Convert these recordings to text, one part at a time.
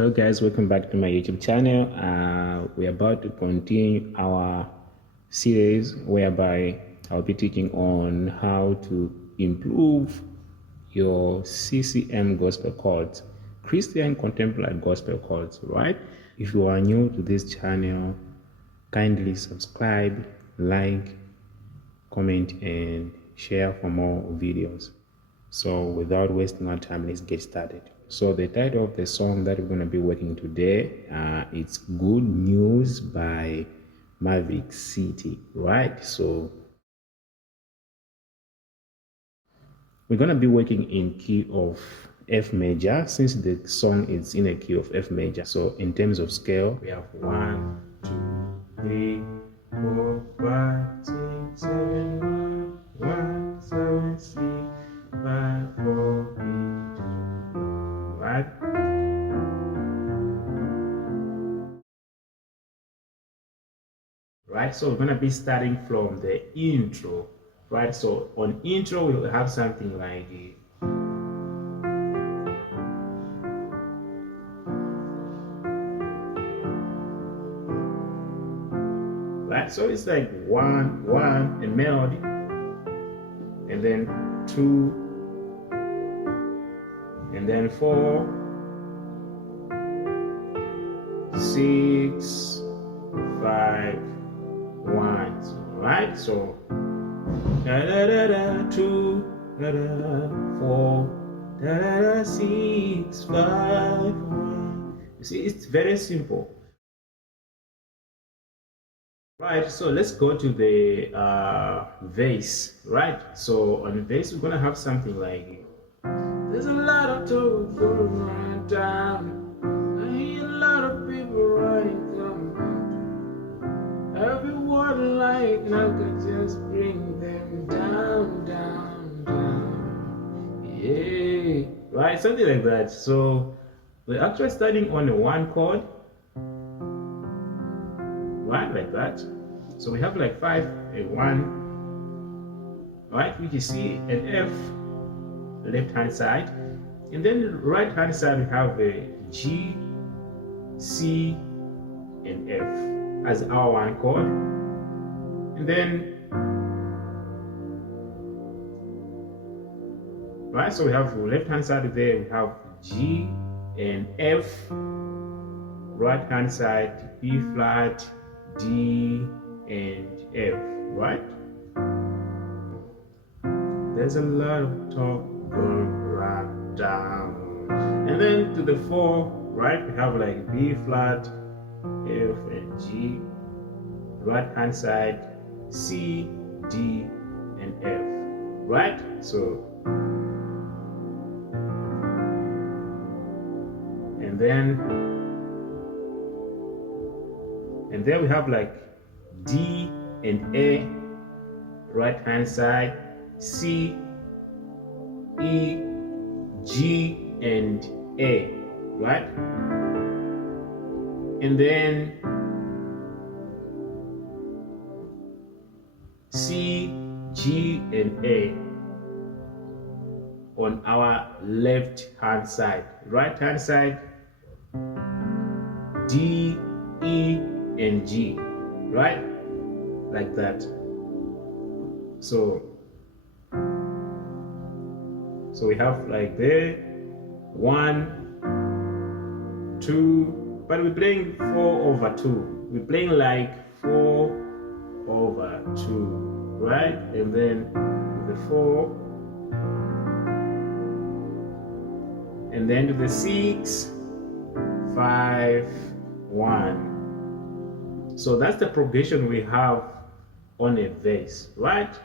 Hello guys, welcome back to my YouTube channel. We're about to continue our series whereby I'll be teaching on how to improve your CCM gospel chords, Christian contemporary gospel chords, right? If you are new to this channel, kindly subscribe, like, comment and share for more videos. So without wasting our time, let's get started. So the title of the song that we're going to be working today, it's Good News by Maverick City, right? So we're going to be working in key of F major since the song is in a key of F major. So in terms of scale, we have 1, 2, 3, 4, 5, 6, 7, 1, 7, 6, 5, 4, 3, 2, right? Right, so we're gonna be starting from the intro, right? So on intro we'll have something like right, so it's like 1 1 and melody, and then 2, and then 4, 6, 5, 1, right? So da da da da 2 da da 4 da da da 6 5 1. You see, it's very simple. Right, so let's go to the vase, right? So on the vase, we're gonna have something like, there's a lot of talk going around town. I hear a lot of people writing down. Everyone like I could just bring them down, down, down. Yeah, right, something like that. So we're actually starting on a 1 chord. Right, like that. So we have like 5, a 1, right, which is C and F, left hand side, and then right hand side we have a G, C, and F as our 1 chord, and then right, so we have left hand side there, we have G and F, right hand side B flat, D, and F, right? There's a lot of talk going around down. And then to the 4, right, we have like B flat, F, and G, right hand side C, D, and F, right? So, and then we have like D and A, right hand side, C, E, G, and A, right? And then C, G, and A on our left hand side. Right hand side, D, E, and G, right? Like that. So we have like there 1, 2, but we're playing 4/2. We're playing like 4/2, right? And then the 4, and then to the 6, 5, 1. So that's the progression we have on a vase, right?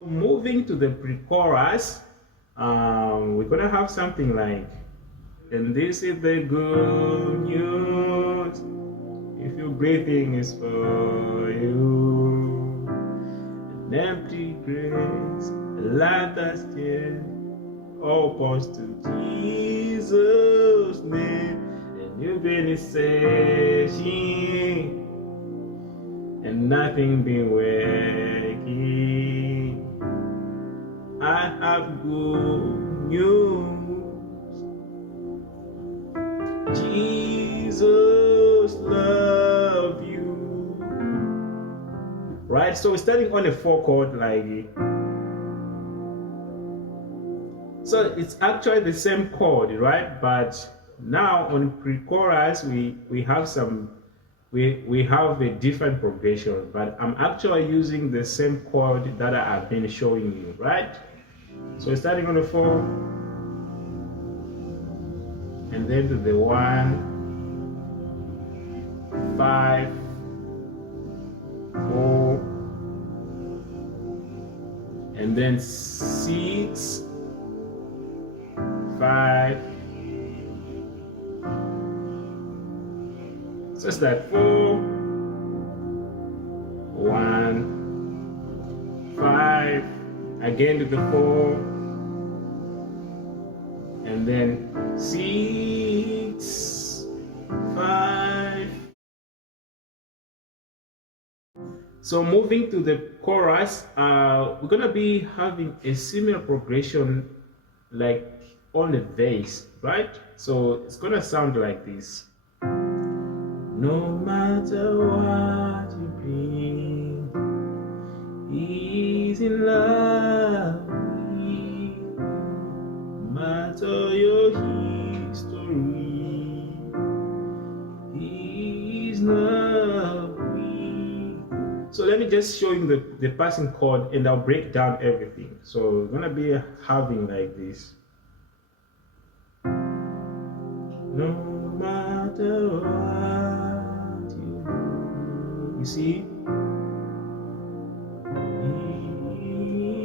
Moving to the pre-chorus, we're gonna have something like, and this is the good news, if your breathing is for you, an empty grace, a light that's dead, all points to Jesus' name, and you've been searching, and nothing been working. I have good news, Jesus love you. Right? So we're starting on a 4 chord like, so it's actually the same chord, right? But now on pre-chorus we have some we have a different progression, but I'm actually using the same chord that I've been showing you, right? So starting on the 4 and then to the 1, 5, 4, and then 6, 5. So it's like 4, 1, 5, again to the 4, and then 6, 5. So moving to the chorus, we're gonna be having a similar progression like on the bass, right? So it's gonna sound like this. No matter what you bring, He's in love with you. No matter your history, He's love with you. So let me just show you the passing chord and I'll break down everything. So we're gonna be having like this. No matter what you do, you see,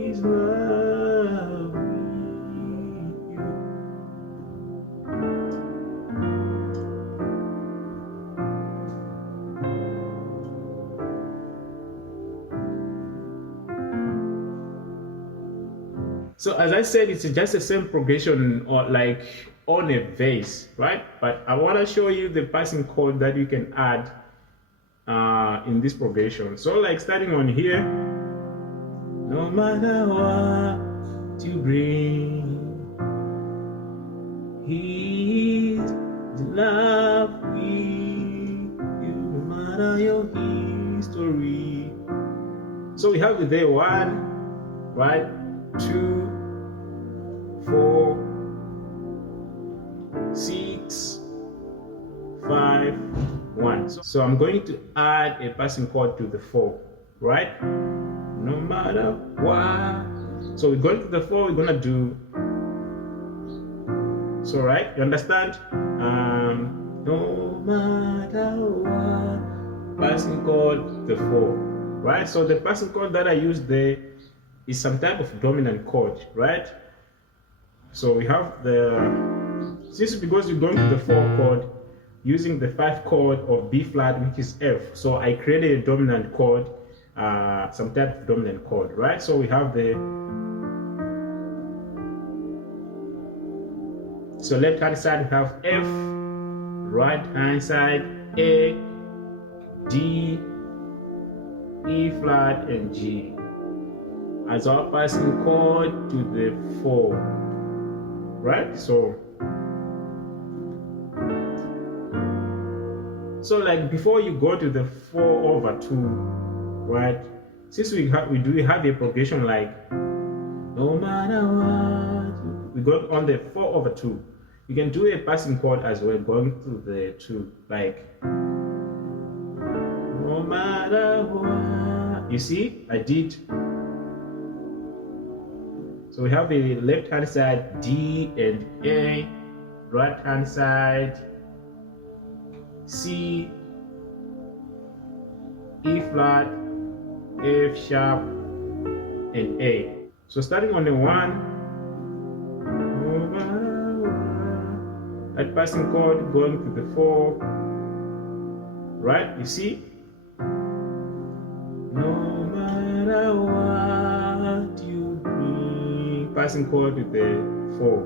He's love with you. So as I said, it's just the same progression or like on a bass, right? But I want to show you the passing chord that you can add in this progression. So like starting on here, no matter what you bring, He's in love with you, no matter your history. So we have there 1, right? 2, 4, 6, 5, 1. So I'm going to add a passing chord to the 4, right? No matter what. So we're going to the 4, we're gonna do. So right, you understand? No matter what, passing chord the 4, right? So the passing chord that I use there is some type of dominant chord, right? So we have since because we're going to the 4 chord using the 5 chord of B flat, which is F. So I created a dominant chord, some type of dominant chord, right? So we have so left hand side we have F, right hand side A, D, E flat, and G as our passing chord to the 4, right? So like before you go to the 4/2, right? Since we do have a progression like no matter what, we go on the 4/2. You can do a passing chord as well, going to the 2, like no matter what. You see, I did. So we have a left hand side D and A, right hand side C, E flat, F sharp, and A. So starting on the 1, no matter what, that passing chord going to the 4, right? You see? No matter what you bring, passing chord to the 4,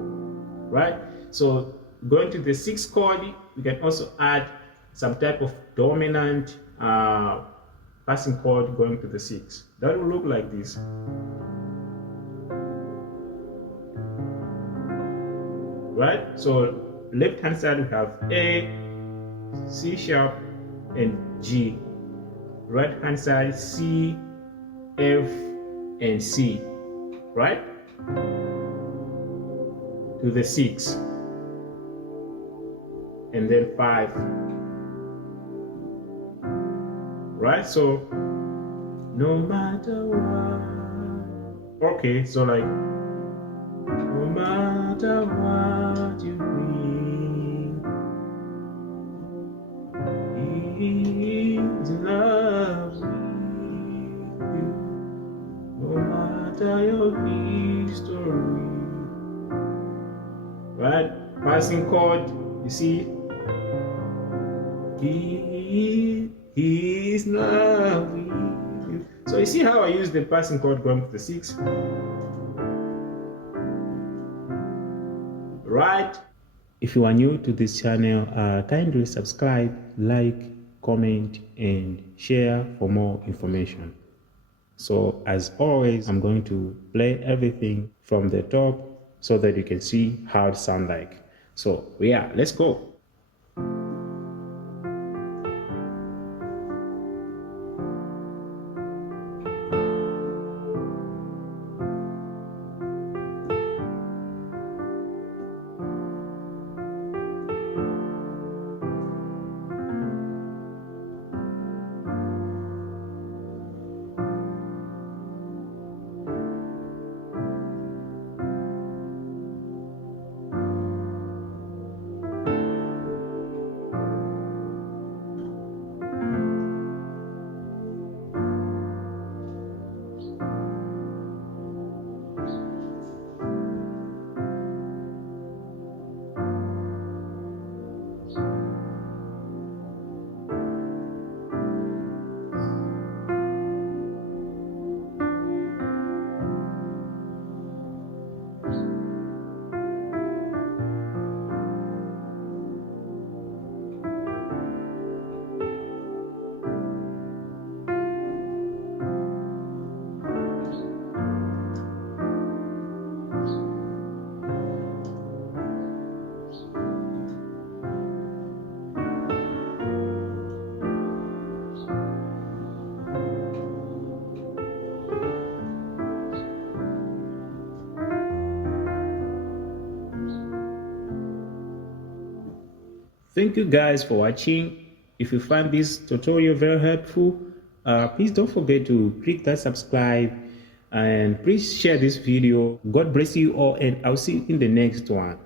right? So going to the 6 chord, we can also add some type of dominant passing chord going to the 6. That will look like this. Right? So left hand side we have A, C sharp, and G. Right hand side C, F, and C, right? To the 6, and then 5, right? So no matter what. Okay, so like no matter what you bring, He's in love with you. No matter your history, right? Passing chord, you see, He is in love with you. So you see how I use the passing chord going to the 6, right? If you are new to this channel, kindly subscribe, like, comment, and share for more information. So as always, I'm going to play everything from the top so that you can see how it sounds like. So yeah, let's go. Thank you guys for watching. If you find this tutorial very helpful, please don't forget to click that subscribe and please share this video. God bless you all, and I'll see you in the next one.